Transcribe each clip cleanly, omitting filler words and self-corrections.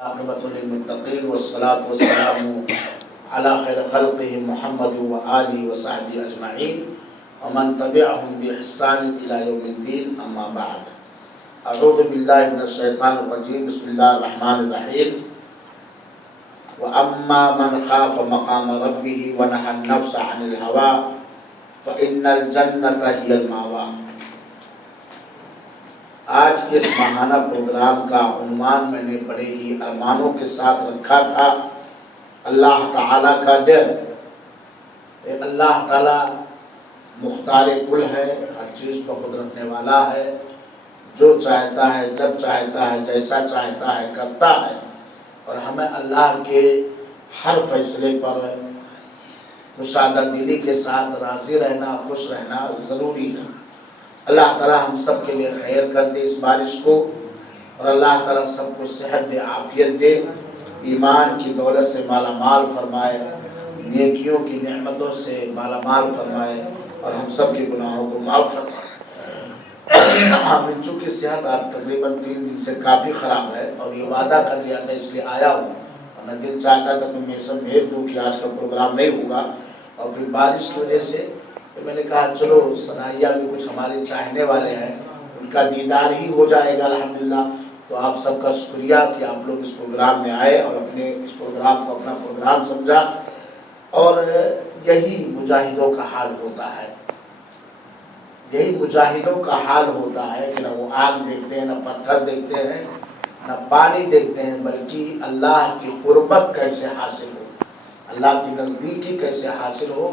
عاقبۃ للمتقین والصلاۃ والسلام علی خیر خلقہ محمد وآلہ وصحبہ اجمعین ومن تبعهم بإحسان الی یوم الدین اما بعد اعوذ باللہ من الشیطان الرجیم بسم اللہ الرحمن الرحیم واما من خاف مقام ربہ ونہى النفس عن الهوى فإن الجنة هی المأوى۔ آج کے اس ماہانہ پروگرام کا عنوان میں نے بڑے ہی ارمانوں کے ساتھ رکھا تھا، اللہ تعالیٰ کا ڈر۔ اللہ تعالیٰ مختار کل ہے، ہر چیز پر خود رکھنے والا ہے، جو چاہتا ہے جب چاہتا ہے جیسا چاہتا ہے کرتا ہے، اور ہمیں اللہ کے ہر فیصلے پر کشادہ دلی کے ساتھ راضی رہنا، خوش رہنا ضروری ہے۔ اللہ تعالیٰ ہم سب کے لیے خیر کر دے اس بارش کو، اور اللہ تعالیٰ سب کو صحت دے، عافیت دے، ایمان کی دولت سے مالا مال فرمائے، نیکیوں کی نعمتوں سے مالا مال فرمائے، اور ہم سب کے گناہوں کو معاف فرمائے۔ ہم چونکہ صحت آج تقریباً 3 دن سے کافی خراب ہے، اور یہ وعدہ کر لیا تھا اس لیے آیا ہوں، ورنہ دل چاہتا تھا تو میں سب بھیج دوں کہ آج کا پروگرام نہیں ہوگا، اور پھر بارش کی وجہ سے میں نے کہا چلو سنائیہ میں کچھ ہمارے چاہنے والے ہیں، ان کا دیدار ہی ہو جائے گا الحمدللہ۔ تو آپ سب کا شکریہ کہ آپ لوگ اس پروگرام میں آئے اور اپنے اس پروگرام کو اپنا پروگرام سمجھا، اور یہی مجاہدوں کا حال ہوتا ہے، یہی مجاہدوں کا حال ہوتا ہے کہ نہ وہ آگ دیکھتے ہیں، نہ پتھر دیکھتے ہیں، نہ پانی دیکھتے ہیں، بلکہ اللہ کی قربت کیسے حاصل ہو، اللہ کی نزدیکی کیسے حاصل ہو،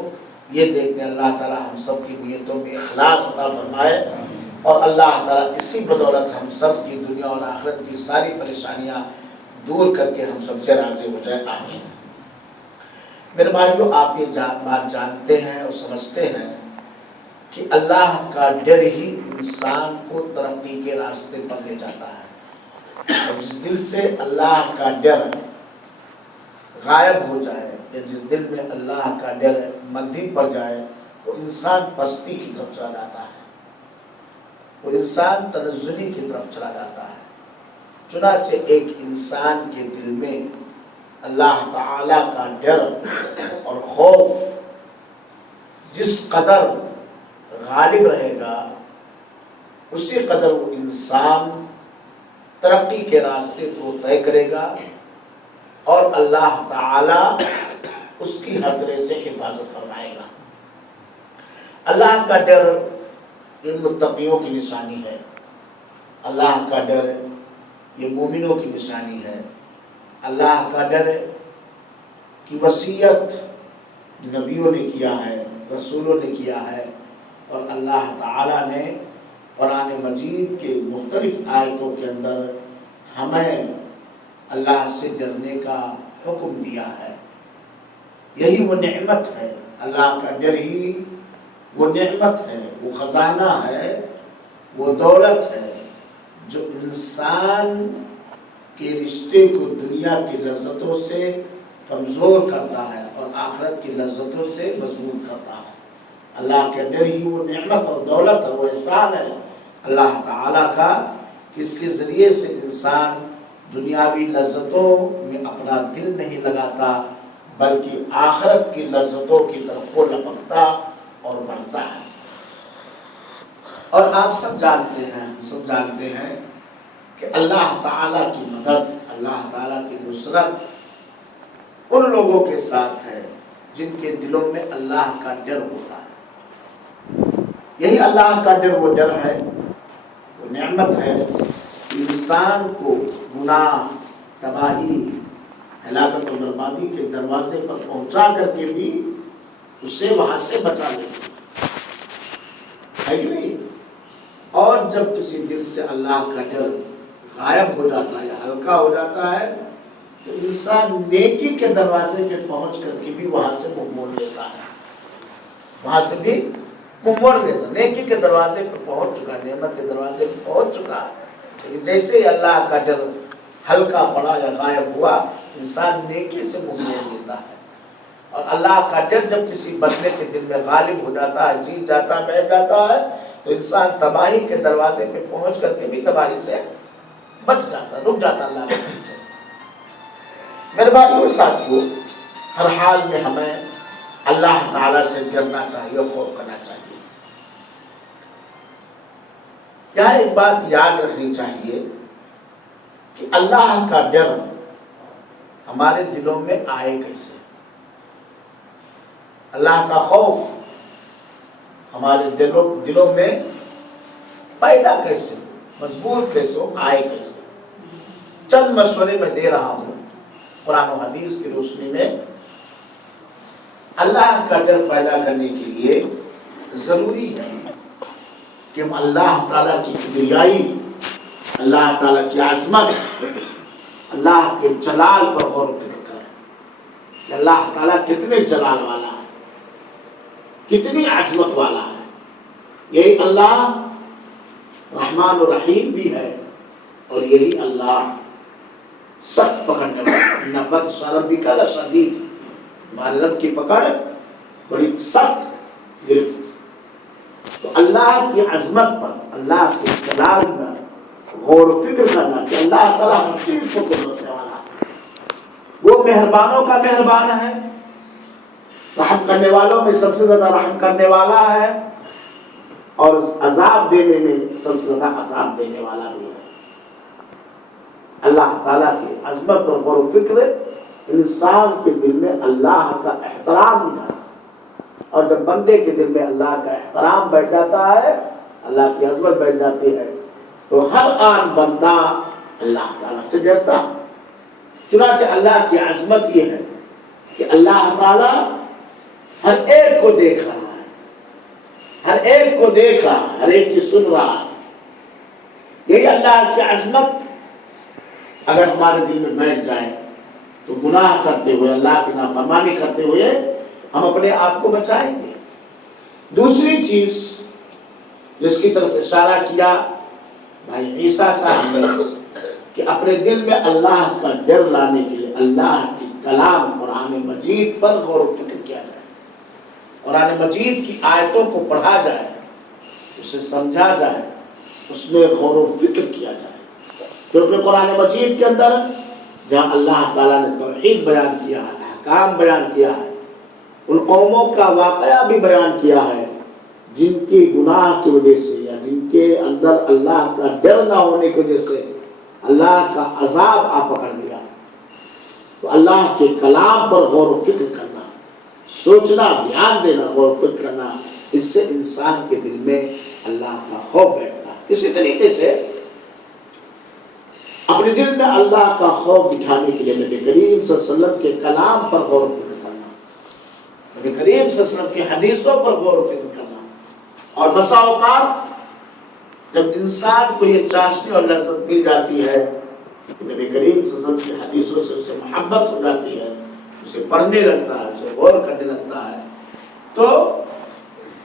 یہ دیکھتے ہیں۔ اللہ تعالیٰ ہم سب کی نیتوں میں اخلاص عطا فرمائے، اور اللہ تعالیٰ اسی بدولت ہم سب کی دنیا اور آخرت کی ساری پریشانیاں دور کر کے ہم سب سے راضی ہو جائے، آمین۔ میرے بھائیوں، آپ یہ بات جانتے ہیں اور سمجھتے ہیں کہ اللہ کا ڈر ہی انسان کو ترقی کے راستے پر لے جاتا ہے، اور جس دل سے اللہ کا ڈر غائب ہو جائے، یا جس دل میں اللہ کا ڈر مندی پڑ جائے، وہ انسان پستی کی طرف چلا جاتا ہے، وہ انسان تنزلی کی طرف چلا جاتا ہے۔ چنانچہ ایک انسان کے دل میں اللہ تعالی کا ڈر اور خوف جس قدر غالب رہے گا، اسی قدر وہ انسان ترقی کے راستے کو طے کرے گا، اور اللہ تعالی اس کی ہر طرح سے حفاظت فرمائے گا۔ اللہ کا ڈر یہ متقیوں کی نشانی ہے، اللہ کا ڈر یہ مومنوں کی نشانی ہے۔ اللہ کا ڈر کی وصیت نبیوں نے کیا ہے، رسولوں نے کیا ہے، اور اللہ تعالی نے قرآن مجید کے مختلف آیتوں کے اندر ہمیں اللہ سے ڈرنے کا حکم دیا ہے۔ یہی وہ نعمت ہے، اللہ کا ڈر ہی وہ نعمت ہے، وہ خزانہ ہے، وہ دولت ہے جو انسان کے رشتے کو دنیا کی لذتوں سے کمزور کرتا ہے اور آخرت کی لذتوں سے مضبوط کرتا ہے۔ اللہ کے ڈر ہی وہ نعمت اور دولت ہے، وہ احسان ہے اللہ تعالیٰ کا، کہ اس کے ذریعے سے انسان دنیاوی لذتوں میں اپنا دل نہیں لگاتا، بلکہ آخرت کی لذتوں کی طرف وہ لپکتا اور بڑھتا ہے۔ اور آپ سب جانتے ہیں، ہم سب جانتے ہیں کہ اللہ تعالیٰ کی مدد، اللہ تعالیٰ کی نصرت ان لوگوں کے ساتھ ہے جن کے دلوں میں اللہ کا ڈر ہوتا ہے۔ یہی اللہ کا ڈر وہ ڈر ہے، وہ نعمت ہے، انسان کو گناہ، تباہی، ہلاکت و بربادی کے دروازے پر پہنچا کر کے بھی اسے وہاں سے بچا لے، ہے کہ نہیں؟ اور جب کسی دل سے اللہ کا ڈر غائب ہو جاتا ہے، ہلکا ہو جاتا ہے، تو انسان نیکی کے دروازے پہ پہنچ کر کے بھی وہاں سے منہ موڑ لیتا ہے، وہاں سے بھی منہ موڑ لیتا، نیکی کے دروازے پہ پہنچ چکا، نعمت کے دروازے پہ پہنچ چکا ہے، لیکن جیسے ہی اللہ کا ڈر ہلکا پڑا یا غائب ہوا، انسان نیکی سے منہ موڑ لیتا ہے۔ اور اللہ کا ڈر جب کسی بندے کے دل میں غالب ہو جاتا ہے، جیت جاتا ہے، بیٹھ جاتا ہے، تو انسان تباہی کے دروازے پہ پہنچ کر کے بھی تباہی سے بچ جاتا، رک جاتا اللہ کے دل سے۔ میرے بھائیوں ساتھیوں، ہر حال میں ہمیں اللہ تعالیٰ سے ڈرنا چاہیے، خوف کرنا چاہیے۔ یہاں ایک بات یاد رکھنی چاہیے کہ اللہ کا ڈر ہمارے دلوں میں آئے کیسے، اللہ کا خوف ہمارے دلوں میں پیدا کیسے، مضبوط کیسے ہو، آئے کیسے۔ چند مشورے میں دے رہا ہوں قرآن و حدیث کی روشنی میں۔ اللہ کا ڈر پیدا کرنے کے لیے ضروری ہے کہ ہم اللہ تعالیٰ کی کبریائی، اللہ تعالیٰ کی عظمت، اللہ کے جلال پر غور و فکر کریں کہ اللہ تعالیٰ کتنے جلال والا ہے، کتنی عظمت والا ہے۔ یہی اللہ رحمان و رحیم بھی ہے، اور یہی اللہ سخت پکڑنے والا۔ ان بطش ربک لشدید، ہمارے رب کی پکڑ بڑی سخت گرفت۔ تو اللہ کی عظمت پر، اللہ کے جلال میں غور و فکر کرنا کہ اللہ تعالیٰ ہر چیز کو قدرت والا ہے، وہ مہربانوں کا مہربان ہے، رحم کرنے والوں میں سب سے زیادہ رحم کرنے والا ہے، اور عذاب دینے میں سب سے زیادہ عذاب دینے والا بھی ہے۔ اللہ تعالیٰ کی عظمت اور غور و فکر انسان کے دل میں اللہ کا احترام ہے، اور جب بندے کے دل میں اللہ کا احترام بیٹھ جاتا ہے، اللہ کی عظمت بیٹھ جاتی ہے، تو ہر آن بندہ اللہ تعالیٰ سے ڈرتا ہے۔ چنانچہ اللہ کی عظمت یہ ہے کہ اللہ تعالیٰ ہر ایک کو دیکھ رہا ہے، ہر ایک کو دیکھ رہا ہے، ہر ایک کی سن رہا ہے۔ یہی اللہ کی عظمت اگر ہمارے دل میں بیٹھ جائے تو گناہ کرتے ہوئے، اللہ کی نافرمانی کرتے ہوئے ہم اپنے آپ کو بچائیں گے۔ دوسری چیز جس کی طرف اشارہ کیا بھائی عیسیٰ صاحب نے کہ اپنے دل میں اللہ کا ڈر لانے کے لیے اللہ کی کلام قرآن مجید پر غور و فکر کیا جائے، قرآن مجید کی آیتوں کو پڑھا جائے، اسے سمجھا جائے، اس میں غور و فکر کیا جائے۔ کیونکہ قرآن مجید کے اندر جہاں اللہ تعالیٰ نے توحید بیان کیا ہے، احکام بیان کیا ہے، ان قوموں کا واقعہ بھی بیان کیا ہے جن کی گناہ کی وجہ سے یا جن کے اندر اللہ کا ڈر نہ ہونے کی وجہ سے اللہ کا عذاب آ پکڑ لیا۔ تو اللہ کے کلام پر غور و فکر کرنا، سوچنا، دھیان دینا، غور و فکر کرنا، اس سے انسان کے دل میں اللہ کا خوف بیٹھتا ہے۔ اسی طریقے سے اپنے دل میں اللہ کا خوف دکھانے کے لیے نبی کریم صلی اللہ علیہ وسلم کے کلام پر غور و فکر کرنا، نبی کریم صلی اللہ علیہ وسلم کی حدیثوں پر غور و فکر کرنا۔ اور بسا اوقات جب انسان کو یہ چاشنی اور لذت مل جاتی ہے کہ نبی کریم صلی اللہ علیہ وسلم کی حدیثوں سے اسے محبت ہو جاتی ہے، اسے پڑھنے لگتا ہے، اسے غور کرنے لگتا ہے، تو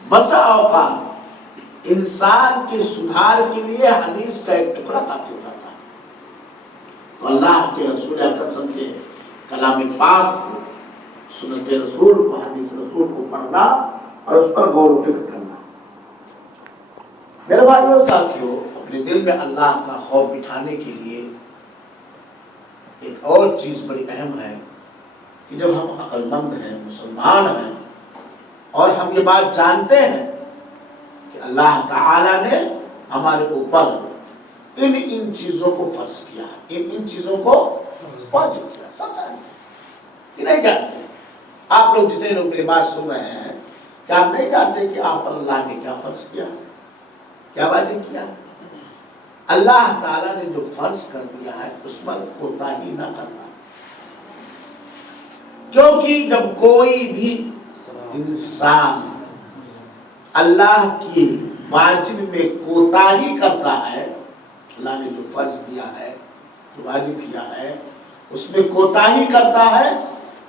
بسا اوقات انسان کی سدھار کے لیے حدیث کا ایک ٹکڑا کافی ہو جاتا ہے۔ تو اللہ کے رسول اکرم صلی اللہ علیہ وسلم کے کلام پاک کو، سنت رسول کو، حدیث رسول کو پڑھنا اور اس پر غور و فکر کرنا۔ میرے بھائیوں ساتھیوں، اپنے دل میں اللہ کا خوف بٹھانے کے لیے ایک اور چیز بڑی اہم ہے کہ جب ہم عقل مند ہیں، مسلمان ہیں، اور ہم یہ بات جانتے ہیں کہ اللہ تعالیٰ نے ہمارے اوپر ان چیزوں کو فرض کیا ہے، ان چیزوں کو واجب کیا، سب جانتے ہیں کہ نہیں جانتے؟ آپ لوگ جتنے لوگ میری بات سن رہے ہیں، کیا آپ نہیں جانتے کہ آپ پر اللہ نے کیا فرض کیا، کیا واجب کیا؟ اللہ تعالیٰ نے جو فرض کر دیا ہے اس پر کوتاہی نہ کرنا، کیونکہ جب کوئی بھی انسان اللہ کی واجب میں کوتاہی کرتا ہے، اللہ نے جو فرض کیا ہے، جو واجب کیا ہے، اس میں کوتاہی کرتا ہے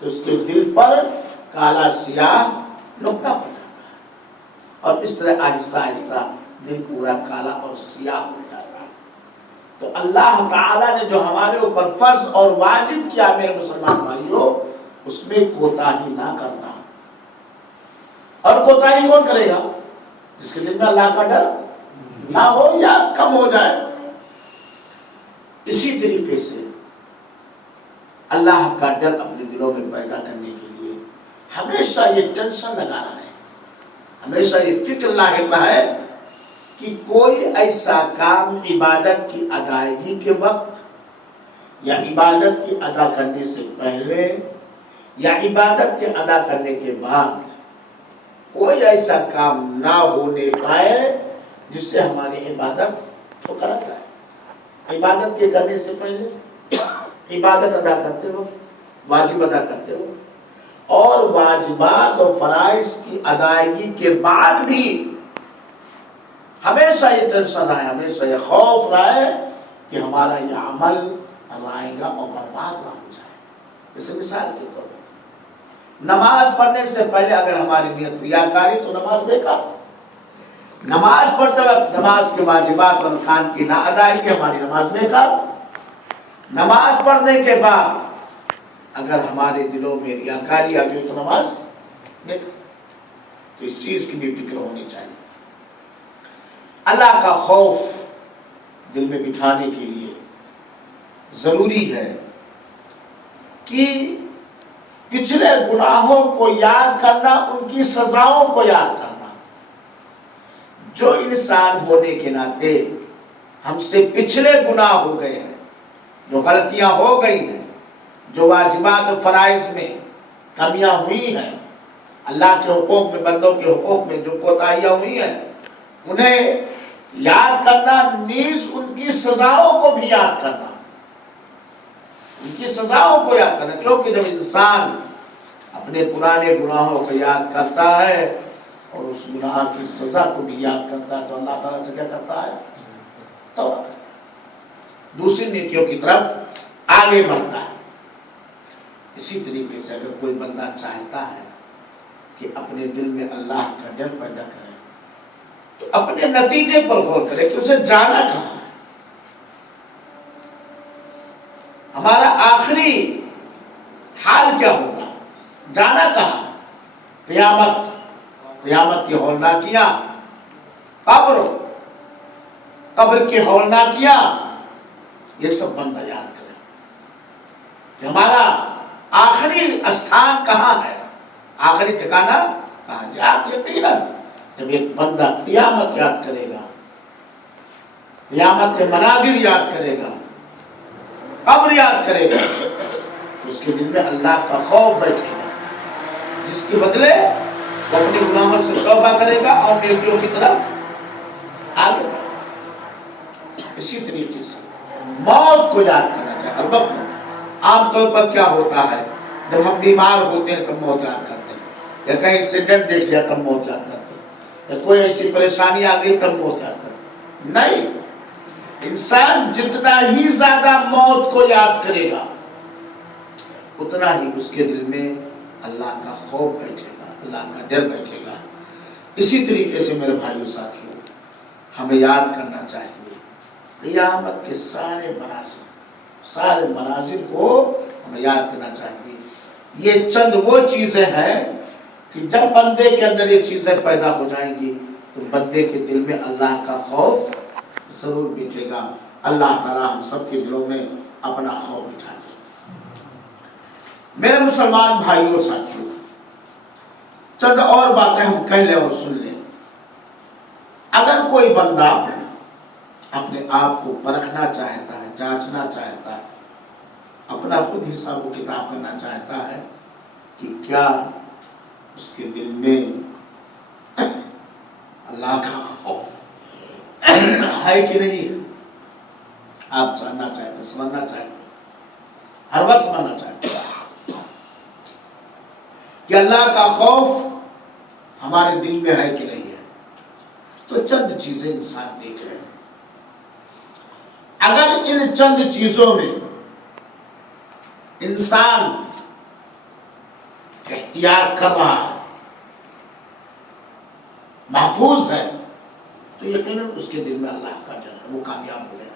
تو اس کے دل پر کالا سیاہ نقطہ پڑ جاتا ہے، اور اس طرح آہستہ آہستہ دل پورا کالا اور سیاہ ہو جاتا ہے۔ تو اللہ تعالیٰ نے جو ہمارے اوپر فرض اور واجب کیا میرے مسلمان بھائیوں، اس میں کوتاہی نہ کرنا۔ اور کوتاہی کون کرے گا؟ جس کے دل میں اللہ کا ڈر نہ ہو یا کم ہو جائے۔ اسی طریقے سے اللہ کا ڈر اپنے دلوں میں پیدا کرنے کے لیے ہمیشہ یہ ٹینشن لگانا ہے، ہمیشہ یہ فکر لاحق رہے کہ کوئی ایسا کام عبادت کی ادائیگی کے وقت یا عبادت کی ادا کرنے سے پہلے یا عبادت کے ادا کرنے کے بعد کوئی ایسا کام نہ ہونے پائے جس سے ہماری عبادت تو کرا جائے۔ عبادت کے کرنے سے پہلے، عبادت ادا کرتے وقت، واجب ادا کرتے وقت اور واجبات اور فرائض کی ادائیگی کے بعد بھی ہمیشہ یہ ٹینشن رہے، ہمیشہ یہ خوف رہے کہ ہمارا یہ عمل آئے گا اور برباد نہ ہو جائے۔ جیسے مثال کے طور پر نماز پڑھنے سے پہلے اگر ہماری نیت ریاکاری تو نماز بیکار، نماز پڑھتے وقت نماز کے واجبات اور ارکان کی نہ ادائیگی ہماری نماز بیکار، نماز پڑھنے کے بعد اگر ہمارے دلوں میں ریاکاری آ گئی تو نماز بیکار۔ تو اس چیز کی بھی فکر ہونی چاہیے۔ اللہ کا خوف دل میں بٹھانے کے لیے ضروری ہے کہ پچھلے گناہوں کو یاد کرنا، ان کی سزاؤں کو یاد کرنا۔ جو انسان ہونے کے ناطے ہم سے پچھلے گناہ ہو گئے ہیں، جو غلطیاں ہو گئی ہیں، جو واجبات و فرائض میں کمیاں ہوئی ہیں، اللہ کے حقوق میں، بندوں کے حقوق میں جو کوتاہیاں ہوئی ہیں، انہیں یاد کرنا، نیز ان کی سزاؤں کو بھی یاد کرنا، ان کی سزاؤں کو یاد کرنا۔ کیونکہ جب انسان اپنے پرانے گناہوں کو یاد کرتا ہے اور اس گناہ کی سزا کو بھی یاد کرتا ہے تو اللہ تعالیٰ سے کیا کرتا ہے؟ توبہ کرتا ہے، دوسری نیکیوں کی طرف آگے بڑھتا ہے۔ اسی طریقے سے اگر کوئی بندہ چاہتا ہے کہ اپنے دل میں اللہ کا ڈر پیدا کرے تو اپنے نتیجے پر غور کرے کہ اسے جانا کہاں ہے، ہمارا آخری حال کیا ہوگا، جانا کہاں؟ قیامت، قیامت کی ہولناکیاں، قبر کی ہولناکیاں، یہ سب بندہ یاد کرے کہ ہمارا آخری استھان کہاں ہے، آخری ٹھکانہ کہاں ہے۔ آپ یقیناً جب ایک بندہ قیامت یاد کرے گا، قیامت کے مناظر یاد کرے گا، قبر یاد کرے گا، تو اس کے دل میں اللہ کا خوف بیٹھے گا، جس کے بدلے وہ اپنے گناہوں سے توبہ کرے گا اور نیکیوں کی طرف آگے بڑھے گا۔ اسی طریقے سے موت کو یاد کرنا چاہیے ہر وقت۔ عام طور پر کیا ہوتا ہے، جب ہم بیمار ہوتے ہیں تب موت یاد کرتے ہیں، یا کہیں ایکسیڈنٹ دیکھ لیا تب موت یاد کرتے ہیں، یا کوئی ایسی پریشانی آ گئی تب موت یاد کرتے ہیں۔ نہیں، انسان جتنا ہی زیادہ موت کو یاد کرے گا اتنا ہی اس کے دل میں اللہ کا خوف بیٹھے گا، اللہ کا ڈر بیٹھے گا۔ اسی طریقے سے میرے بھائیو ساتھیو، ہمیں یاد کرنا چاہیے قیامت کے سارے مناظر کو ہمیں یاد کرنا چاہیے۔ یہ چند وہ چیزیں ہیں کہ جب بندے کے اندر یہ چیزیں پیدا ہو جائیں گی تو بندے کے دل میں اللہ کا خوف ضرور بٹھے گا۔ اللہ تعالی ہم سب کے دلوں میں اپنا خوف بٹھائے۔ میرے مسلمان بھائیوں ساتھیوں، چند اور باتیں ہم کہہ لیں اور سن لیں۔ اگر کوئی بندہ اپنے آپ کو پرکھنا چاہتا ہے، جانچنا چاہتا ہے، اپنا خود حساب و کتاب کرنا چاہتا ہے کہ کیا اس کے دل میں اللہ کا خوف ہے کہ نہیں، آپ جاننا چاہتے، سمجھنا چاہتے، ہر وقت سمجھنا چاہتے کہ اللہ کا خوف ہمارے دل میں ہے کہ نہیں ہے، تو چند چیزیں انسان دیکھ رہے ہیں۔ اگر ان چند چیزوں میں انسان احتیاط کر رہا ہے، محفوظ ہے، تو یقیناً اس کے دل میں اللہ کا ڈر ہے، وہ کامیاب ہو گیا،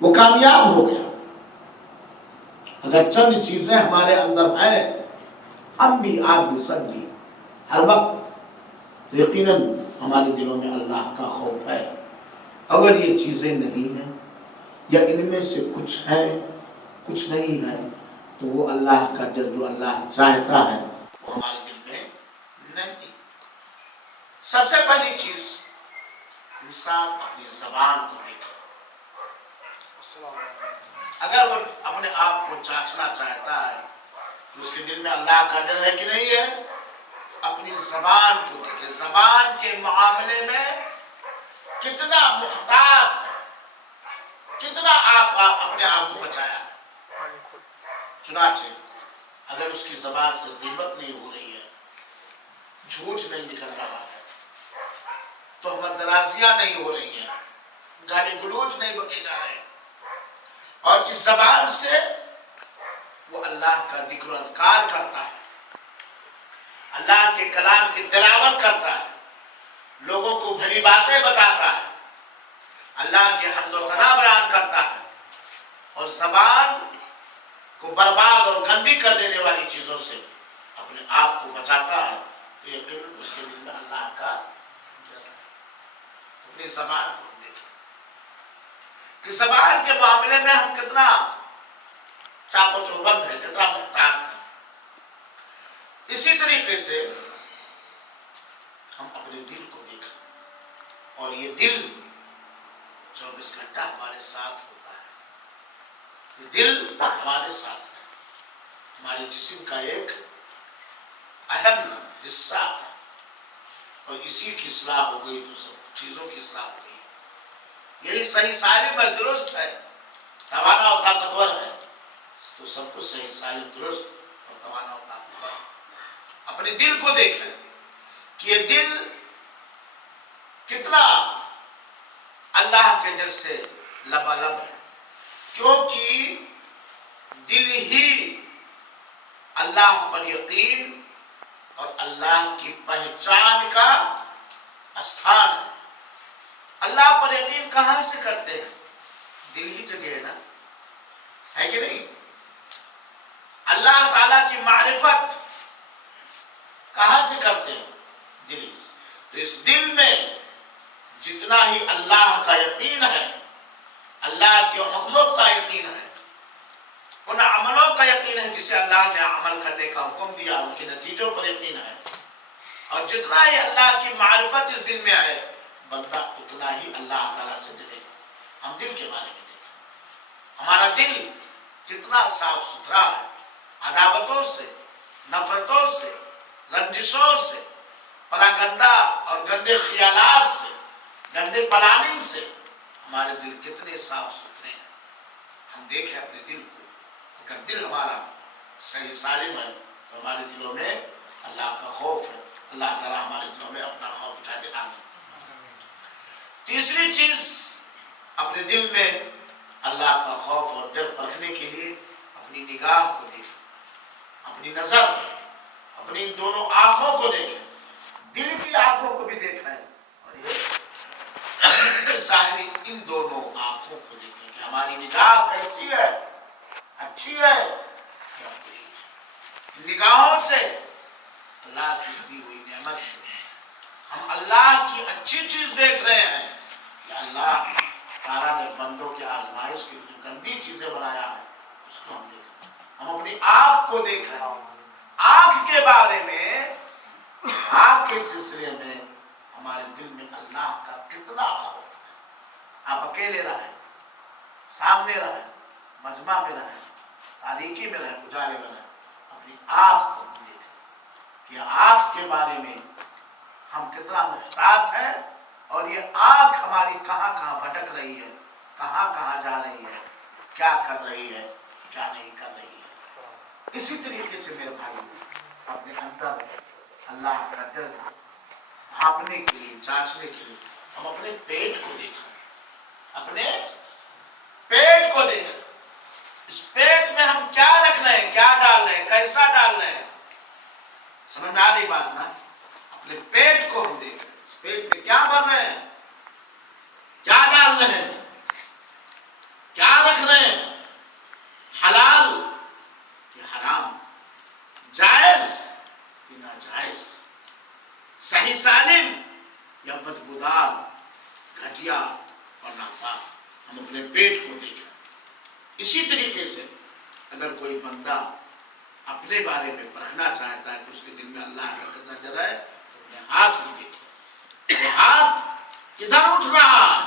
وہ کامیاب ہو گیا۔ اگر چند چیزیں ہمارے اندر ہیں، ہم بھی، آپ بھی، سب بھی، ہر وقت، تو یقیناً ہمارے دلوں میں اللہ کا خوف ہے۔ اگر یہ چیزیں نہیں ہیں یا ان میں سے کچھ ہیں کچھ نہیں ہے تو وہ اللہ کا ڈر جو اللہ چاہتا ہے وہ ہمارے دل میں نہیں۔ سب سے پہلی چیز انسان اپنی زبان کو دیکھے۔ اگر وہ اپنے آپ کو جانچنا چاہتا ہے کہ اس کے دل میں اللہ کا ڈر ہے کہ نہیں ہے، اپنی زبان کو دیکھے، زبان کے معاملے میں کتنا محتاط ہے، کتنا آپ اپنے آپ کو بچایا ہے۔ چنانچہ اگر اس کی زبان سے غیبت نہیں ہو رہی ہے، جھوٹ نہیں نکل رہا ہے، تہمت درازیاں نہیں ہو رہی ہیں، گالی گلوچ نہیں بکے جا رہے ہیں، اور اس زبان سے وہ اللہ کا ذکر و اذکار کرتا ہے، اللہ کے کلام کی تلاوت کرتا ہے، لوگوں کو بھلی باتیں بتاتا ہے، اللہ کے حمد و ثنا بیان کرتا ہے، اور زبان کو برباد اور گندی کر دینے والی چیزوں سے اپنے آپ کو بچاتا ہے، تو یقیناً اس کے دل میں اللہ کا ڈر ہے۔ اپنی زبان کو دیکھیں کہ زبان کے معاملے میں ہم کتنا چاق و چوبند ہے، کتنا محتاط ہے۔ اسی طریقے سے ہم اپنے دل کو دیکھیں، اور یہ دل 24 گھنٹہ ہمارے ساتھ ہوتا ہے۔ یہ دل ہمارے ساتھ ہے، ہمارے جسم کا ایک اہم حصہ ہے، اور اسی کی اصلاح ہو گئی تو سب چیزوں کی اصلاح ہو گئی۔ یہی صحیح سالم ہے، درست ہے، توانا اور طاقتور ہے، تو سب کچھ صحیح سالم درست اور توانا اور طاقتور ہے۔ اپنے دل کو دیکھیں کہ یہ دل کتنا اللہ کے ڈر سے لبالب ہے، کیونکہ دل ہی اللہ پر یقین اور اللہ کی پہچان کا استھان ہے۔ اللہ پر یقین کہاں سے کرتے ہیں؟ دل ہی جگہ ہے نا، ہے کہ نہیں؟ اللہ تعالیٰ کی معرفت کہاں سے کرتے ہیں؟ دل ہی سے۔ تو اس دل میں جتنا ہی اللہ کا یقین ہے، اللہ کے حکموں کا یقین ہے، ان عملوں کا یقین ہے جسے اللہ نے عمل کرنے کا حکم دیا، ان کے نتیجوں پر یقین ہے، اور جتنا ہی اللہ کی معرفت اس دل میں ہے، بندہ اتنا ہی اللہ تعالیٰ سے ڈرے گا۔ ہم دل کے بارے میں دیکھیں، ہمارا دل کتنا صاف ستھرا ہے، عداوتوں سے، نفرتوں سے، رنجشوں سے، پراگندہ اور گندے خیالات سے، گندے پلاننگ سے ہمارے دل کتنے صاف ستھرے ہیں۔ ہم دیکھیں اپنے دل کو، اگر دل ہمارا صحیح سالم ہے تو ہمارے دلوں میں اللہ کا خوف ہے۔ اللہ تعالیٰ ہمارے دلوں میں اپنا خوف بٹھا کے آمین۔ تیسری چیز اپنے دل میں اللہ کا خوف اور ڈر پرکھنے کے لیے اپنی نگاہ کو دیکھیں، اپنی نظر، اپنی ان دونوں آنکھوں کو دیکھیں، دل کی آنکھوں کو بھی دیکھیں، اور یہ ظاہری ان دونوں آنکھوں کو دیکھیں کہ ہماری نگاہ کیسی ہے، اچھی ہے یا بری ہے۔ نگاہوں سے اللہ کی دی ہوئی نعمت سے ہم اللہ کی اچھی چیز دیکھ رہے ہیں یا اللہ تعالیٰ نے بندوں کی آزمائش کے لیے جو گندی چیزیں بنایا ہے اس کو ہم دیکھ رہے ہیں۔ ہم اپنی آنکھ کو دیکھ رہے ہیں، آنکھ کے بارے میں، آنکھ کے سلسلے میں ہمارے دل میں اللہ کا کتنا خوف ہے۔ آپ اکیلے رہیں، سامنے رہیں، مجمع میں رہیں، تاریکی میں رہیں، اجالے میں رہیں، اپنی آنکھ کو دیکھیں کہ آنکھ کے بارے میں ہم کتنا محتاط ہیں، اور یہ آنکھ ہماری کہاں کہاں بھٹک رہی ہے، کہاں کہاں جا رہی ہے، کیا کر رہی ہے، کیا نہیں کر رہی ہے۔ اسی طریقے سے میرے بھائی اپنے اندر اللہ کا ڈر بھاپنے کے لیے، جانچنے کے لیے ہم اپنے پیٹ کو دیکھیں، اپنے پیٹ کو دیکھیں۔ اس پیٹ میں ہم کیا رکھ رہے ہیں، کیا ڈال رہے ہیں، کیسا ڈال رہے ہیں، سمجھ میں آ رہی بات نا؟ اپنے پیٹ کو ہم دیکھیں، اس پیٹ میں کیا بن رہے ہیں، کیا ڈال رہے ہیں، کیا رکھ رہے ہیں، حلال یا حرام، جائز یا ناجائز، صحیح سالم یا بدبودار، گھٹیا اور ناپاک۔ ہم اپنے پیٹ کو دیکھیں۔ اسی طریقے سے کوئی بندہ اپنے بارے میں پرکھنا چاہتا ہے کہ اس کے دل میں اللہ کا کتنا ڈر ہے تو اپنے ہاتھ کو دیکھے، یہ ہاتھ کدھر اٹھ رہا ہے،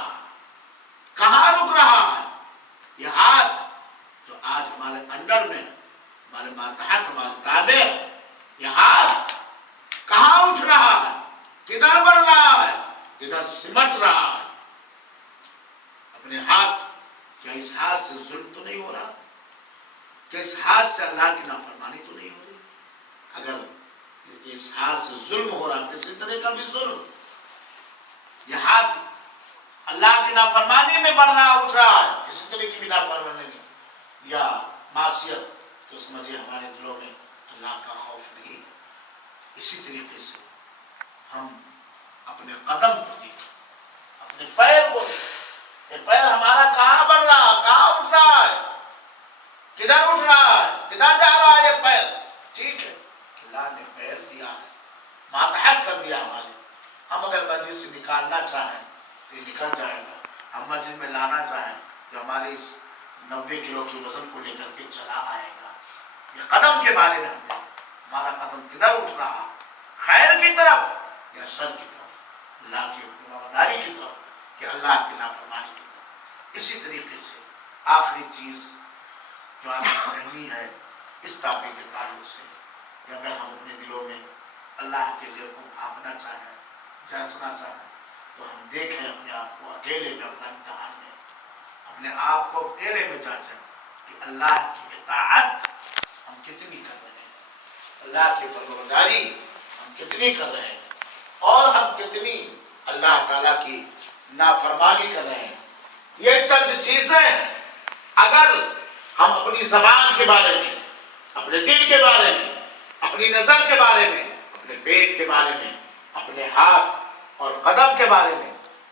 کہاں رک رہا ہے؟ یہ ہاتھ جو آج ہمارے انڈر میں ہمارے ماتحت ہمارے تابع، یہ ہاتھ کہاں اٹھ رہا ہے، کدھر بڑھ رہا ہے، کدھر سمٹ رہا ہے؟ اپنے ہاتھ، کیا اس ہاتھ سے ظلم تو نہیں ہو رہا؟ کہ اس ہاتھ سے اللہ کی نافرمانی تو نہیں ہو رہی؟ اگر اس ہاتھ سے ظلم ہو رہا کسی طرح کا بھی ظلم، یہ ہاتھ اللہ کی نافرمانی میں بڑھ رہا اٹھ رہا ہے، کسی طرح کی بھی نافرمانی یا معصیت، تو سمجھے ہمارے دلوں میں اللہ کا خوف نہیں ہے۔ اسی طریقے سے ہم اپنے قدم کو دیکھیں، اپنے پیر کو دیکھیں، یہ پیر ہمارا کہاں بڑھ رہا ہے، کہاں اٹھ رہا ہے، کدھر اٹھ رہا ہے، کدھر جا رہا ہے یہ پیر؟ ٹھیک ہے، اللہ نے پیر دیا ہے، ماتحت کر دیا ہمارے، ہم اگر مسجد سے نکالنا چاہیں تو یہ نکل جائے گا، ہم مسجد میں لانا چاہیں تو ہماری اس 90 کلو کی وزن کو لے کر کے چلا آئے گا۔ یہ قدم کے بارے میں ہمارا قدم کدھر اٹھ رہا ہے، خیر کی طرف یا شر کی طرف، اللہ کی حکمرانی کی طرف کہ اللہ کی نافرمانی کی طرف۔ اسی طریقے سے آخری چیز جو آپ کو کہنی ہے اس ٹاپک کے تعلق سے کہ اگر ہم اپنے دلوں میں اللہ کے لیے کو بھاپنا چاہیں، جانچنا چاہیں، تو ہم دیکھیں اپنے آپ کو اکیلے میں، اپنا امتحان میں اپنے آپ کو اکیلے میں جانچیں کہ اللہ کی اطاعت ہم کتنی کر رہے ہیں، اللہ کی فرمانبرداری ہم کتنی کر رہے ہیں، اور ہم کتنی اللہ تعالیٰ کی نافرمانی کر رہے ہیں۔ یہ چند چیزیں اگر ہم اپنی زبان کے بارے میں، اپنے دل کے بارے میں، اپنی نظر کے بارے میں، اپنے پیٹ کے بارے میں، اپنے ہاتھ اور قدم کے بارے میں،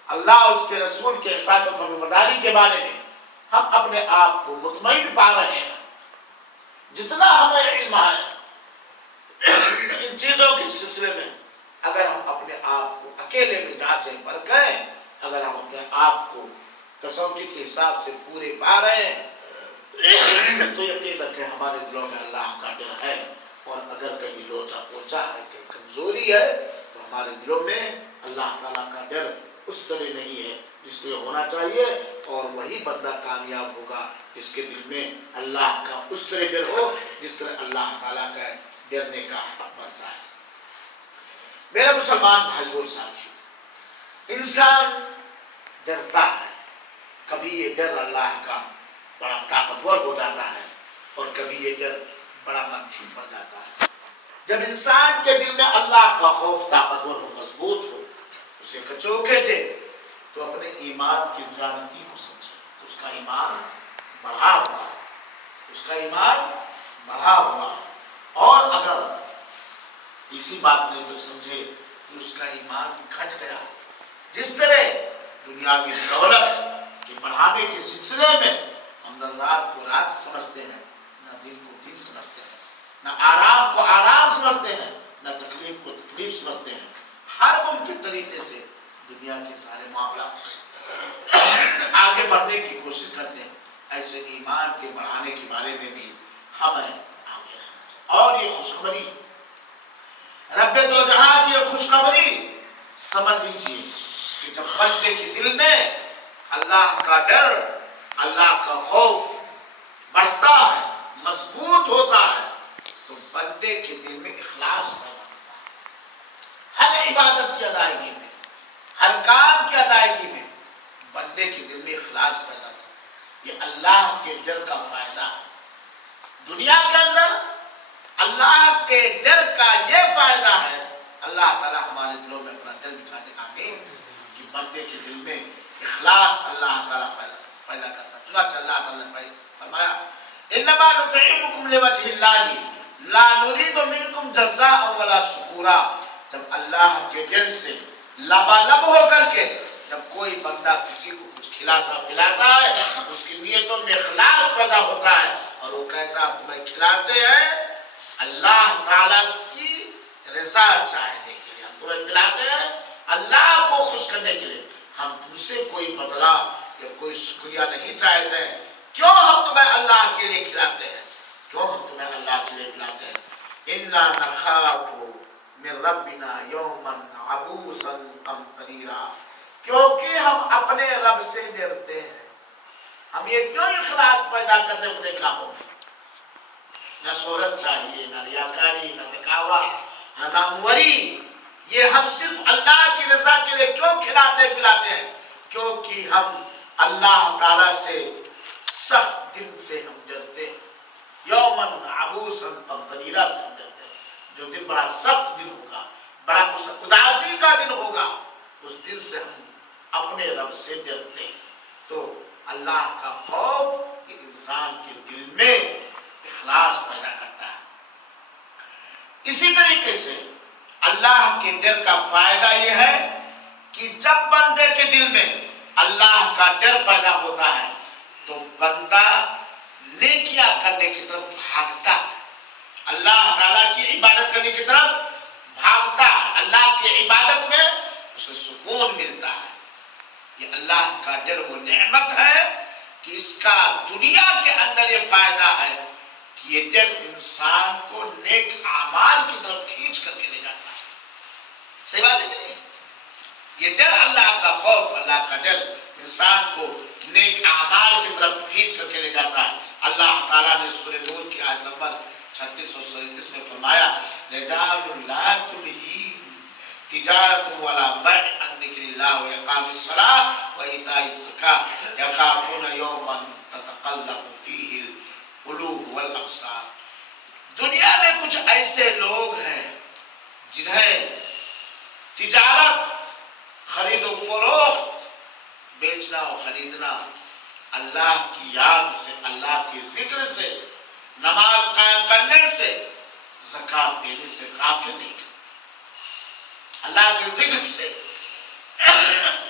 اللہ اس کے رسول کے اطاعت و فرمانبرداری کے بارے میں ہم اپنے آپ کو مطمئن پا رہے ہیں، جتنا ہمیں علم ہے ان چیزوں کے سلسلے میں، اگر ہم اپنے آپ کو اکیلے میں جانچیں پرکھیں، اگر ہم اپنے آپ کو کسوٹی کے حساب سے پورے پا رہے ہیں تو یقین رکھیں ہمارے دلوں میں اللہ کا ڈر ہے، اور اگر کہیں لوچا پوچا ہے کہ کمزوری ہے تو ہمارے دلوں میں اللہ تعالیٰ کا ڈر اس طرح نہیں ہے جس طرح ہونا چاہیے، اور وہی بندہ کامیاب ہوگا جس کے دل میں اللہ کا اس طرح ڈر ہو جس طرح اللہ تعالیٰ کا ڈرنے کا حق بنتا ہے۔ میرے مسلمان بھائیوں اور ساتھیوں، انسان ڈرتا ہے، کبھی یہ ڈر اللہ کا بڑا طاقتور ہو جاتا ہے اور کبھی یہ ڈر بڑا منفی پڑ جاتا ہے۔ جب انسان کے دل میں اللہ کا خوف طاقتور ہو، مضبوط ہو، اسے کچوکے دے تو اپنے ایمان کی زیادتی کو سمجھے، اس کا ایمان بڑھا ہوا، اس کا ایمان بڑھا ہوا، اور اگر اسی بات میں جو سمجھے کہ اس کا ایمان گھٹ گیا، جس طرح دنیاوی دولت کے بڑھانے کے سلسلے میں ہم نہ رات کو رات سمجھتے ہیں، نہ دن کو دن سمجھتے ہیں، نہ آرام کو آرام سمجھتے ہیں، نہ تکلیف کو تکلیف سمجھتے ہیں، ہر ممکن طریقے سے دنیا کے سارے معاملات آگے بڑھنے کی کوشش کرتے ہیں، ایسے ایمان کے بڑھانے کے بارے میں بھی ہمیں آگے رہنا۔ اور یہ خوشخبری رب دو جہاں کی خوشخبری سمجھ لیجیے کہ جب بندے کے دل میں اللہ کا ڈر، اللہ کا خوف بڑھتا ہے، مضبوط ہوتا ہے، تو بندے کے دل میں اخلاص پیدا ہوتا ہے۔ ہر عبادت کی ادائیگی میں، ہر کام کی ادائیگی میں بندے کے دل میں اخلاص پیدا ہوتا ہے۔ یہ اللہ کے ڈر کا فائدہ ہے۔ دنیا کے اندر اللہ کے ڈر کا یہ فائدہ ہے، اللہ تعالیٰ ہمارے دلوں میں اپنا ڈر بٹھا دے، آمین، کہ بندے کے دل میں اخلاص اللہ تعالیٰ پیدا کرتا ہے۔ چنانچہ اللہ تعالیٰ نے فرمایا انما نطعمکم لوجہ اللہ لا نرید منکم جزاء ولا شکورا۔ جب اللہ کے ڈر سے لبالب ہو کر کے جب کوئی بندہ کسی کو کچھ کھلاتا پلاتا ہے، اس کی نیتوں میں اخلاص پیدا ہوتا ہے، اور وہ کہتا ہے تمہیں کھلاتے ہیں اللہ تعالیٰ کی رضا چاہنے کے لیے، ہم تمہیں پلاتے ہیں اللہ کو خوش کرنے کے لیے، ہم تم سے کوئی بدلہ یا کوئی شکریہ نہیں چاہتے ہیں۔ کیوں ہم تمہیں اللہ کے لیے کھلاتے ہیں؟ کیوں ہم تمہیں اللہ کے لیے بلاتے ہیں؟ انا نخاف من ربنا یوما عبوسا قمطریرا، کیونکہ ہم اپنے رب سے ڈرتے ہیں۔ ہم یہ کیوں اخلاص پیدا کرتے اپنے کاموں میں؟ نہ شہرت چاہیے، نہ ریاکاری، نہ دکھاوا، نہ ناموری، یہ ہم صرف اللہ کی رضا کے لیے کیوں کھلاتے پلاتے ہیں؟ کیونکہ ہم اللہ تعالی سے سخت دن سے ہم ڈرتے ہیں، یومن عبوسا قمطریرا سے ہم ڈرتے ہیں، جو دن بڑا سخت دن ہوگا، بڑا اداسی کا دن ہوگا، اس دن سے ہم اپنے رب سے ڈرتے ہیں۔ تو اللہ کا خوف یہ انسان کے دل میں اخلاص پیدا کرتا ہے۔ اسی طریقے سے اللہ کے ڈر کا فائدہ یہ ہے کہ جب بندے کے دل میں اللہ کا ڈر پیدا ہوتا ہے تو بندہ نیکیاں کرنے کی طرف بھاگتا ہے، اللہ تعالیٰ کی عبادت کرنے کی طرف بھاگتا ہے، اللہ کی عبادت میں اسے سکون ملتا ہے۔ یہ اللہ کا ڈر وہ نعمت ہے کہ اس کا دنیا کے اندر یہ فائدہ ہے کہ یہ ڈر انسان کو نیک اعمال کی طرف کھینچ کر کے لے جاتا ہے۔ صحیح بات ہے کہ نہیں؟ یہ ڈر، اللہ کا خوف، اللہ کا ڈر انسان کو نیک اعمال کی طرف کھینچ کر کے لے جاتا ہے۔ اللہ تعالیٰ نے سورہ نور کی آیت نمبر 36 اور 37 میں فرمایا رجال لا تلہیہم تجارت ولا بیع عن ذکر اللہ واقام الصلاۃ وایتاء الزکاۃ یخافون یوما تتقلب فیہ القلوب والابصار۔ دنیا میں کچھ ایسے لوگ ہیں جنہیں تجارت، خرید و فروخت، بیچنا اور خریدنا اللہ کی یاد سے، اللہ کے ذکر سے، نماز قائم کرنے سے، زکوٰۃ دینے سے غافل نہیں کرتا۔ اللہ کے ذکر سے،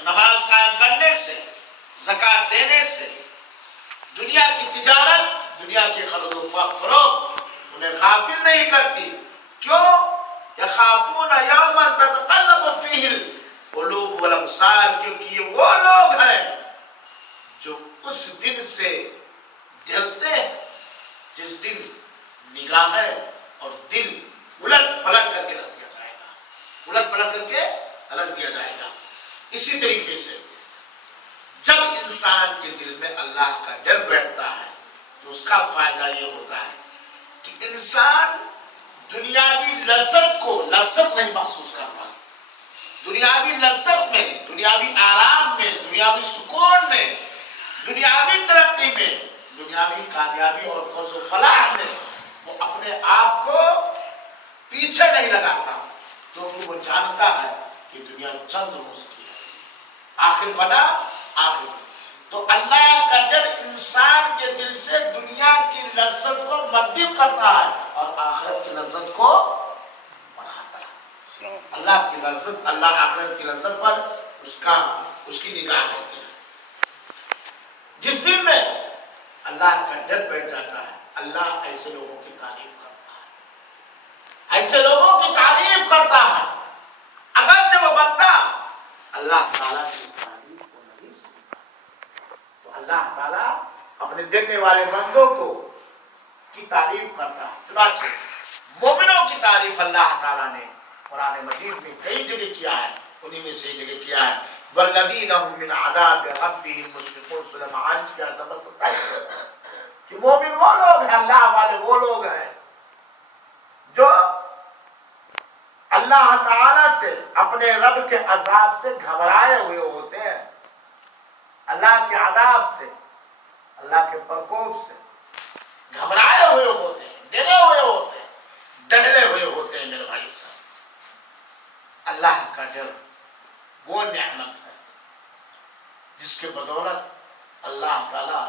نماز قائم کرنے سے، زکوٰۃ دینے سے، دنیا کی تجارت، دنیا کی خرید و فروخت انہیں غافل نہیں کرتی۔ کیوں؟ یخافون یوما تتقلب فیہ القلوب والابصار، کیونکہ یہ وہ لوگ ہیں جو اس دن سے ڈرتے ہیں جس دن نگاہیں اور دل الٹ پلٹ کر کے رکھ دیا جائے گا، الٹ پلٹ کر کے رکھ دیا جائے گا۔ اسی طریقے سے جب انسان کے دل میں اللہ کا ڈر بیٹھتا ہے تو اس کا فائدہ یہ ہوتا ہے کہ انسان دنیاوی لذت نہیں محسوس کرتا، دنیاوی لذت میں، دنیاوی آرام میں، دنیاوی سکون میں، دنیاوی ترقی میں، دنیاوی کامیابی اور فوز و فلاح میں وہ اپنے آپ کو پیچھے نہیں لگاتا، کیونکہ وہ جانتا ہے کہ دنیا چند روز کی ہے، آخر فنا آخر فنا۔ تو اللہ کا ڈر انسان کے دل سے دنیا کی لذت کو مدم کرتا ہے اور آخرت کی لذت کو بڑھاتا ہے۔ اللہ کی لذت، اللہ آخرت کی لذت پر اس کی نگاہ ہوتی ہے۔ جس دل میں اللہ کا ڈر بیٹھ جاتا ہے، اللہ ایسے لوگوں کی تعریف کرتا ہے، ایسے لوگوں کی تعریف کرتا ہے، اگرچہ وہ بندہ اللہ تعالیٰ کی تعریف کو نہیں سنتا تو اللہ تعالیٰ اپنے دینے والے بندوں کو کی تعریف کرتا ہے۔ چنانچہ مومنوں کی تعریف اللہ تعالیٰ نے قرآن مجید میں کئی جگہ کیا ہے، انہی میں سے جگہ کیا ہے والذین هم من عذاب ربهم مشفقون، سورہ معارج کے نمبر 27 کہ مومن وہ لوگ ہیں، اللہ والے وہ لوگ ہیں جو اللہ تعالی سے، اپنے رب کے عذاب سے گھبرائے ہوئے ہوتے ہیں، اللہ کے عذاب سے، اللہ کے پرکوپ سے گھبرائے ہوئے ہوتے ہیں، ڈرے ہوئے ہوتے ہیں، دہلے ہوئے ہوتے ہیں۔ میرے بھائی صاحب، اللہ کا ڈر وہ نعمت ہے جس کے بدولت اللہ تعالی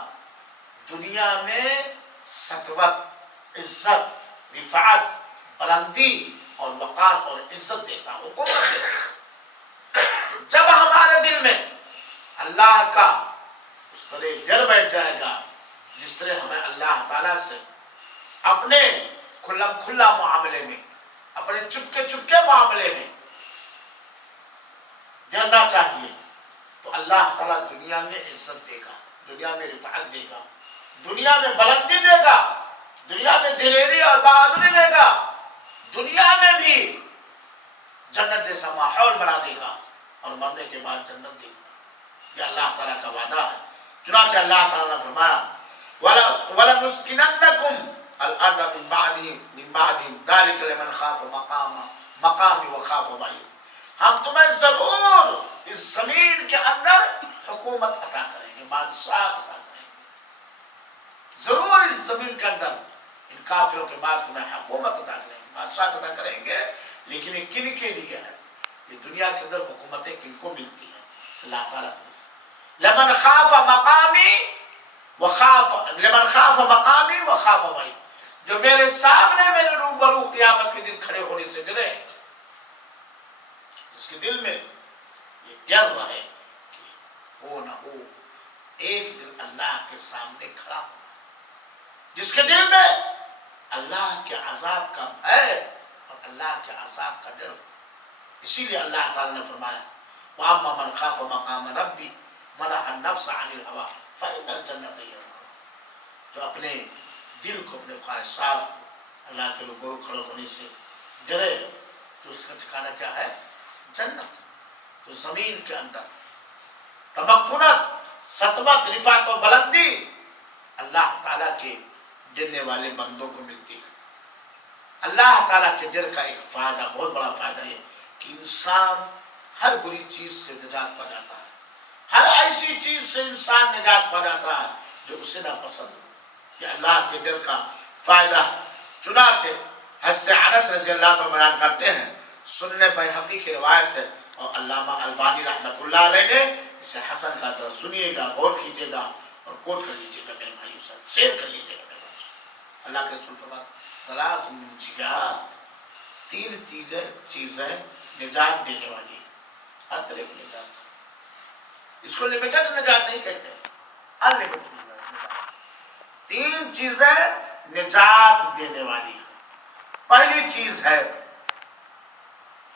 دنیا میں سطوت، عزت، رفعت، بلندی اور وقار اور عزت دیتا، حکومت دیتا۔ جب ہمارے دل میں اللہ کا اس طرح ڈر بیٹھ جائے گا جس طرح ہمیں اللہ تعالیٰ سے اپنے کھلا معاملے میں، اپنے چپکے معاملے میں ڈرنا چاہیے، تو اللہ تعالیٰ دنیا میں عزت دے گا، دنیا میں رفعت دے گا، دنیا میں بلندی دے گا، دنیا میں دنیا میں بھی جنت جیسا ماحول بنا دے گا اور مرنے کے بعد جنت دے گا. یہ اللہ تعالیٰ کا وعدہ ہے. چنانچہ اللہ تعالیٰ نے فرمایا وَلَنُسْكِنَنَّكُمْ الْأَرْضَ مِنْ بَعْدِهِمْ ذَلِكَ لِمَنْ خَافَ مقامی وخاف وعید. ہم تمہیں ضرور اس زمین کے اندر حکومت عطا کریں گے, بادشاہت عطا کریں گے. ضرور اس زمین کے اندر ان کافروں کے بعد تمہیں حکومت عطا کریں گے, بادشاہت عطا کریں گے. لیکن یہ کن کے لیے ہے؟ یہ دنیا کے اندر حکومتیں کن کو ملتی ہیں؟ اللہ تعالیٰ کو. لمن خاف مقامی وخاف وعید, جو میرے سامنے میرے روبرو قیامت کے دن کھڑے ہونے سے ڈرے, جس کے دل میں یہ ڈر رہے کہ ہو نہ ہو ایک دن اللہ کے سامنے کھڑا ہو, جس کے دل میں اللہ کے عذاب کا بھے اور اللہ کے عذاب کا ڈر. اسی لیے اللہ تعالیٰ نے فرمایا وَأَمَّا مَنْ خَافَ مَقَامَ رَبِّهِ وَنَهَى النَّفْسَ عَنِ الْهَوَىٰ فَإِنَّ الْجَنَّةَ هِيَ الْمَأْوَىٰ. جو اپنے دل کو اپنے خواہشات اللہ کے روبرو کھڑے ہونے سے ڈرے تو اس کا ٹھکانہ کیا ہے؟ جنت. تو زمین کے اندر تمکنت, سطوت, رفعت و بلندی اللہ تعالیٰ کے ڈرنے والے بندوں کو ملتی ہے. اللہ تعالیٰ کے ڈر کا ایک فائدہ, بہت بڑا فائدہ یہ کہ انسان ہر بری چیز سے نجات پا جاتا ہے. ہر ایسی چیز سے انسان نجات پا جاتا ہے جو اسے ناپسند ہو. یہ اللہ کے ڈر کا فائدہ. چنانچہ حضرت انس رضی اللہ عنہ بیان کرتے ہیں, سنن بیہقی کی روایت ہے اور علامہ البانی رحمۃ اللہ علیہ نے اسے حسن کا ذرا سنیے گا, غور کیجیے گا اور کوٹ کر لیجیے گا میرے بھائیو سب, شیئر کر لیجیے گا میرے بھائیو. اللہ کے رسول فرماتے ثلاث منجیات, تین چیزیں نجات دینے والی ہیں. ہر طرح کی نجات, اس کو لمیٹڈ نجات نہیں کہتے, انلمیٹڈ نجات. تین چیزیں نجات دینے والی ہیں. پہلی چیز ہے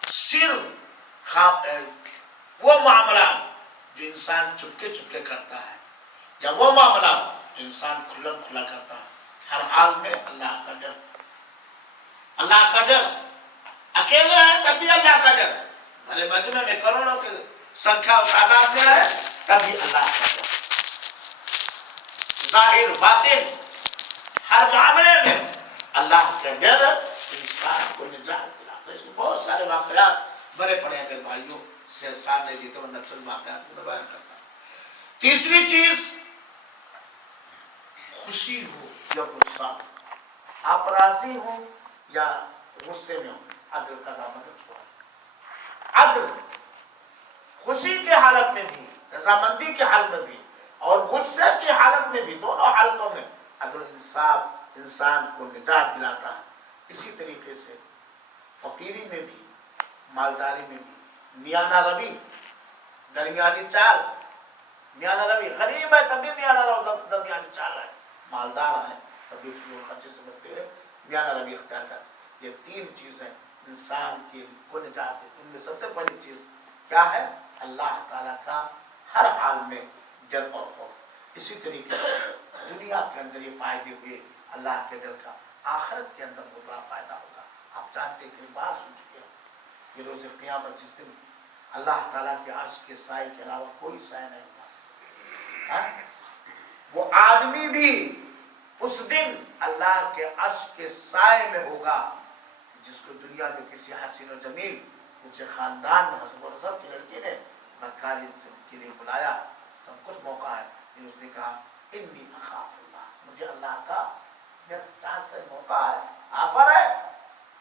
صرف وہ معاملات جو انسان چپکے چپکے کرتا ہے, یا وہ معاملات جو انسان کھلا کھلا کرتا ہے. ہر حال میں اللہ کا ڈر, اللہ کا ڈر. اکیلے ہیں تب بھی اللہ کا ڈر, بھلے مجمع میں کروڑوں کے سنکھیا و تعداد میں ہے تب بھی اللہ کا ڈر. ظاہر باطن ہر معاملے میں اللہ کا ڈر انسان کو نجات دلاتا ہے. اس میں بہت سارے واقعات بڑے پڑے ہیں بھائیوں سے سامنے دیتے ورنہ چند واقعات کو بیان کرتا ہے. تیسری چیز خوشی ہو یا غصہ, آپ راضی ہوں یا غصے میں ہوں, عدل کا دامن چھوڑا. عدل خوشی کی حالت میں بھی, رضامندی کی حالت میں بھی اور غصے کی حالت میں بھی, دونوں حالتوں میں عدل انصاف انسان کو نجات دلاتا ہے. اسی طریقے سے فقیری میں بھی, مالداری میں بھی, میانہ روی, درمیانی چال. میانہ روی, غریب ہے تب بھی میانہ رو, درمیانی چال ہے. مالدار ہے تبھی اس کو خرچے سے بچتے ہوئے میانہ روی اختیار کرتے. یہ تین چیزیں انسان کی کو نجات دیتی. ان میں سب سے پہلی چیز کیا ہے؟ اللہ تعالیٰ کا ہر حال میں ڈر اور خوف. اسی طریقے سے دنیا کے اندر یہ فائدے ہوئے اللہ کے ڈر کا, آخرت کے اندر بہت بڑا فائدہ ہوگا. آپ جانتے ہیں کہ بات سن چکے ہو کہ روز قیامت جس دن اللہ تعالیٰ کے عرش کے سائے کے علاوہ کوئی سایہ نہیں ہوگا, وہ آدمی بھی اس دن اللہ کے عرش کے سائے میں ہوگا جس کو دنیا میں کسی حسین و جمیل کچھ خاندان میں حسب و نسب کی لڑکی نے بدکاری کے لیے بلایا. سب کچھ موقع ہے, لیکن اس نے کہا انی اخاف اللہ, مجھے اللہ کا چانس سے موقع ہے, آفر ہے,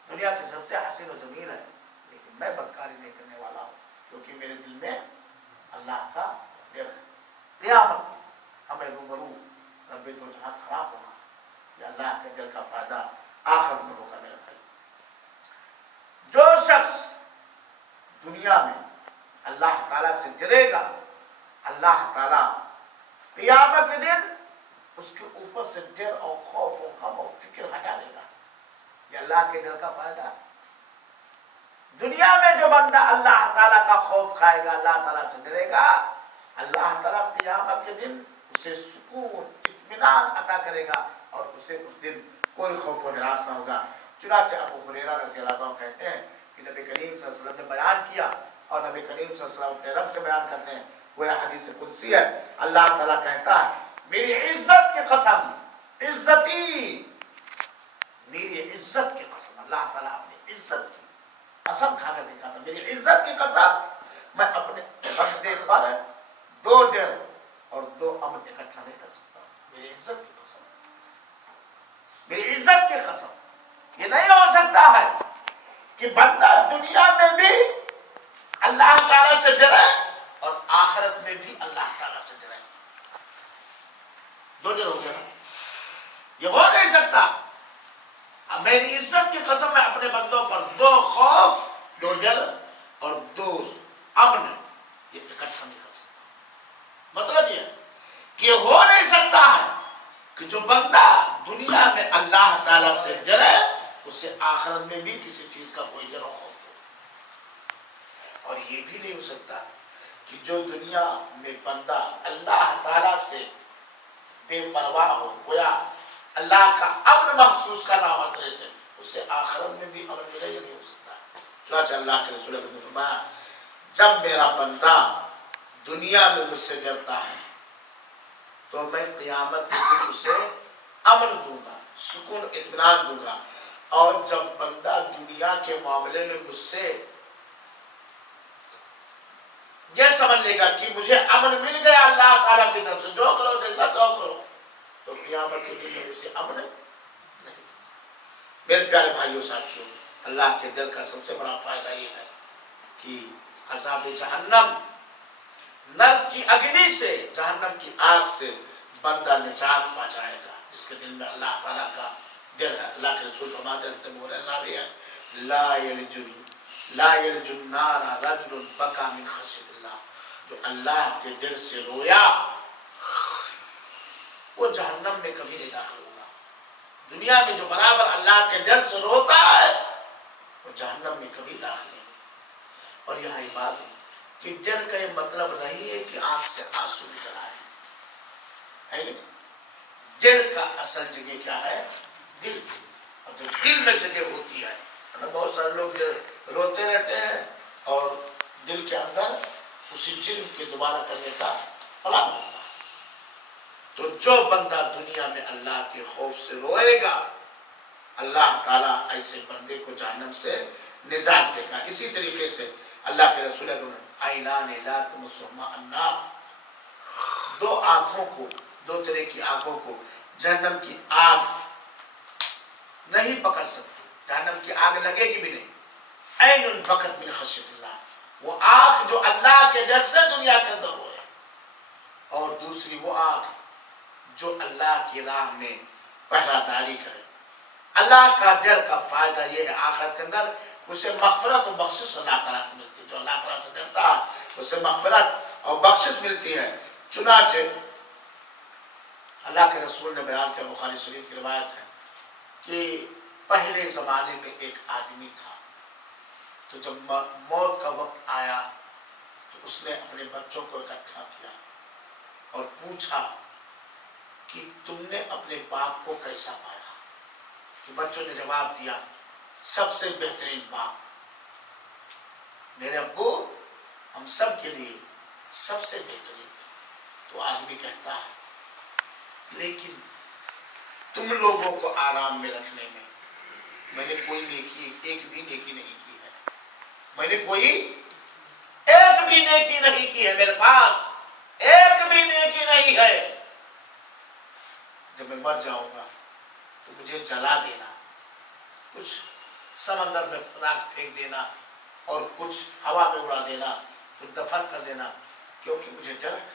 دنیا کی سب سے حسین و جمیل ہے, لیکن میں بدکاری نہیں کرنے والا ہوں کیونکہ میرے دل میں اللہ کا ڈر ہے. قیامت ہمیں روبرو رب دو جہاں خراب ہونا, یہ اللہ کے ڈر کا فائدہ آخرت میں ہوگا. میرے بھائی, جو شخص دنیا میں اللہ تعالیٰ سے ڈرے گا, اللہ تعالیٰ قیامت کے دن اس کے اوپر سے ڈر اور خوف اور غم اور فکر ہٹا دے گا. یہ اللہ کے ڈر کا فائدہ ہے. دنیا میں جو بندہ اللہ تعالیٰ کا خوف کھائے گا, اللہ تعالیٰ سے ڈرے گا, اللہ تعالیٰ قیامت کے دن اسے سکون اطمینان عطا کرے گا اور اسے اس دن کوئی خوف و ہراس نہ ہوگا. چنانچہ ابو ہریرہ رضی اللہ عنہ کہتے ہیں کہ نبی کریم صلی اللہ علیہ وسلم نے بیان کیا اور نبی کریم صلی اللہ علیہ وسلم اپنے رب سے بیان کرتے ہیں، وہ حدیث قدسی ہے، اللہ تعالیٰ کہتا ہے میری عزت کی قسم، عزتی، میری عزت کی قسم، اللہ تعالیٰ اپنی عزت کی قسم کھا کر دیکھا تھا، میری عزت کی قسم میں اپنے بندے پر 2 ڈر اور 2 امن اکٹھا نہیں کر سکتا، میری عزت کی قسم، میری عزت کی قسم، یہ نہیں ہو سکتا ہے کہ بندہ دنیا میں بھی اللہ تعالیٰ سے ڈرے اور آخرت میں بھی اللہ تعالیٰ سے ڈرے، 2 ڈر ہو گیا، یہ ہو نہیں سکتا۔ اب میری عزت کی قسم میں اپنے بندوں پر 2 خوف، 2 ڈر اور 2 امن یہ اکٹھا نہیں کر سکتا۔ مطلب یہ کہ ہو نہیں سکتا ہے کہ جو بندہ دنیا میں اللہ تعالیٰ سے ڈرے اس سے آخرت میں بھی کسی چیز کا کوئی ڈر و خوف ہو، اور یہ بھی نہیں ہو سکتا کہ جو دنیا میں بندہ اللہ تعالیٰ سے بے پرواہ ہو، گویا اللہ کا امن محسوس کرنا خطرے سے، اس سے آخرت میں بھی امن ملے، یہ نہیں ہو سکتا۔ چنانچہ اللہ کے رسول نے فرمایا جب میرا بندہ دنیا میں مجھ سے ڈرتا ہے تو میں قیامت کے دن اسے امن دوں گا، سکون اطمینان دوں گا، اور جب بندہ دنیا کے معاملے میں مجھ سے یہ سمجھ لے گا کہ مجھے امن مل گیا اللہ تعالیٰ کی طرف سے، جو کرو جیسا چاہو کرو، تو قیامت کے دن میں اسے امن نہیں۔ میرے پیارے بھائیوں ساتھیوں، اللہ کے ڈر کا سب سے بڑا فائدہ یہ ہے کہ عذاب جہنم، نرک کی اگنی سے، جہنم کی آگ سے بندہ نجات پا جائے گا جس کے دل میں اللہ تعالیٰ کا ڈر ہے۔ اللہ کے رسول فرماتے ہیں لا یلج النار رجل بکا من خشیت اللہ، جو اللہ کے ڈر سے رویا وہ جہنم میں کبھی نہیں داخل ہوگا۔ دنیا میں جو برابر اللہ کے ڈر سے روتا ہے وہ جہنم میں کبھی داخل نہیں۔ اور یہاں یہ بات ہے کہ ڈر کا یہ مطلب نہیں ہے کہ آنکھ سے آنسو نکل آئے، ڈر کا اصل جگہ کیا ہے؟ دل، اور جو دل میں جگہ ہوتی ہے، بہت سارے لوگ روتے رہتے ہیں اور دل کے اندر اسی جرم کے دوبارہ کرنے کا پلان ہوتا ہے۔ تو جو بندہ دنیا میں اللہ کے خوف سے روئے گا اللہ تعالیٰ ایسے بندے کو جہنم سے نجات دے گا۔ اسی طریقے سے اللہ کے رسول عینان لا تمسہما النار، 2 آنکھوں کو، 2 طرح کی آنکھوں کو جہنم کی آگ نہیں پکڑ سکتی، جہنم کی آگ لگے گی بھی نہیں۔ عین بکت من خشیت اللہ، وہ آنکھ جو اللہ کے ڈر سے دنیا کے اندر روئے، اور دوسری وہ آنکھ جو اللہ کی راہ میں پہرہ داری کرے۔ اللہ کا ڈر کا فائدہ یہ ہے آخرت کے اندر اسے مغفرت و بخشش اللہ تعالیٰ کی ملتی ہے، جو اللہ تعالیٰ سے ڈرتا ہے اسے مغفرت اور بخشش ملتی ہے۔ چنانچہ اللہ کے رسول نے بیان کیا، بخاری شریف کی روایت ہے کہ پہلے زمانے میں ایک آدمی تھا، تو جب موت کا وقت آیا تو اس نے اپنے بچوں کو اکٹھا کیا اور پوچھا کہ تم نے اپنے باپ کو کیسا پایا؟ تو بچوں نے جواب دیا سب سے بہترین باپ، میرے ابو ہم سب کے لیے سب سے بہترین تھے۔ تو آدمی کہتا ہے لیکن تم لوگوں کو آرام میں رکھنے میں نے کوئی نیکی، ایک بھی نیکی نہیں کی ہے، میں نے کوئی ایک بھی نیکی نہیں کی ہے، میرے پاس ایک بھی نیکی نہیں ہے۔ جب میں مر جاؤں گا تو مجھے جلا دینا، کچھ سمندر میں راکھ پھینک دینا اور کچھ ہوا میں اڑا دینا، کچھ دفن کر دینا، کیونکہ مجھے ڈر ہے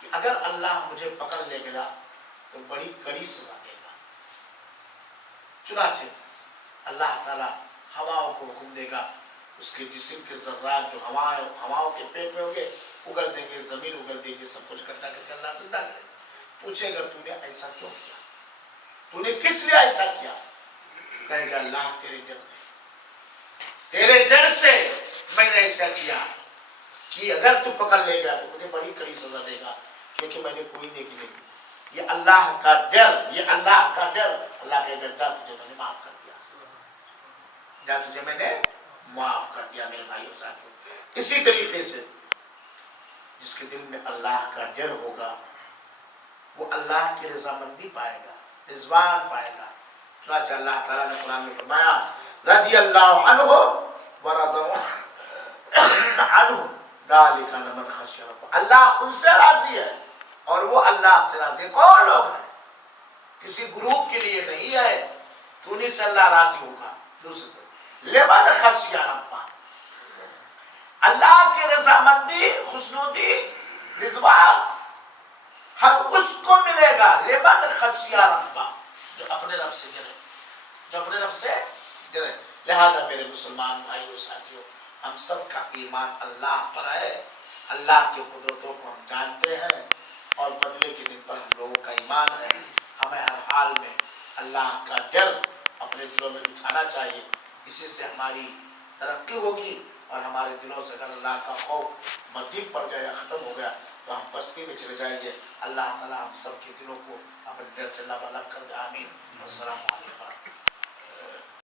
کہ اگر اللہ مجھے پکڑ لے گیا تو بڑی کڑی سزا دے گا۔ چنانچہ اللہ تعالیٰ ہواؤں کو حکم دے گا، اس کے جسم کے ذرات جو ہواؤں کے پیٹ میں ہوں گے اگل دیں گے، زمین اگل دے گی، سب کچھ کرتا کر کے اللہ زندہ کرے۔ پوچھے گا تو نے ایسا کیوں کیا، تو نے کس لیے ایسا کیا؟ کہے گا اللہ تیرے ڈر میں، تیرے ڈر سے میں نے ایسا کیا کہ اگر تو پکڑ لے گا تو مجھے بڑی کڑی سزا دے گا، کیونکہ میں نے کوئی نیکی نہیں کی۔ یہ اللہ کا ڈر، یہ اللہ کا ڈر۔ اللہ کہے گا جا تجھے میں نے معاف کر دیا، جا تجھے میں نے معاف کر دیا میرے بھائیو ساتھیو۔ اسی طریقے سے جس کے دل میں اللہ کا ڈر ہوگا وہ اللہ کی رضامندی پائے گا، رضوان پائے گا۔ چنانچہ اللہ تعالیٰ نے قرآن میں فرمایا رضی اللہ عنہ ورضوا عنہ ذالک لمن خشی ربہ، اللہ ان سے راضی ہے اور وہ اللہ سے راضی ہے۔ کون لوگ ہیں؟ کسی گروپ کے لیے نہیں ہے کہ انہیں سے اللہ راضی ہوگا، دوسرے سے لمن خشی ربہ، اللہ کی رضامندی، خوشنودی، رضوان ہر اس کو ملے گا لمن خشی ربہ، جو اپنے رب سے ڈرے، جو اپنے رب سے ڈرے۔ لہذا میرے مسلمان بھائیو ساتھیو، ہم سب کا ایمان اللہ پر ہے، اللہ کی قدرتوں کو ہم جانتے ہیں اور بدلے کے دن پر ہم لوگوں کا ایمان ہے۔ ہمیں ہر حال میں اللہ کا ڈر اپنے دلوں میں بٹھانا چاہیے، اسی سے ہماری ترقی ہوگی، اور ہمارے دلوں سے اگر اللہ کا خوف مدھم پڑ گیا یا ختم ہو گیا تو ہم پستی میں چلے جائیں گے۔ اللہ تعالیٰ ہم سب کے دلوں کو اپنے ڈر سے لبالب کر دے، آمین۔ السلام علیکم۔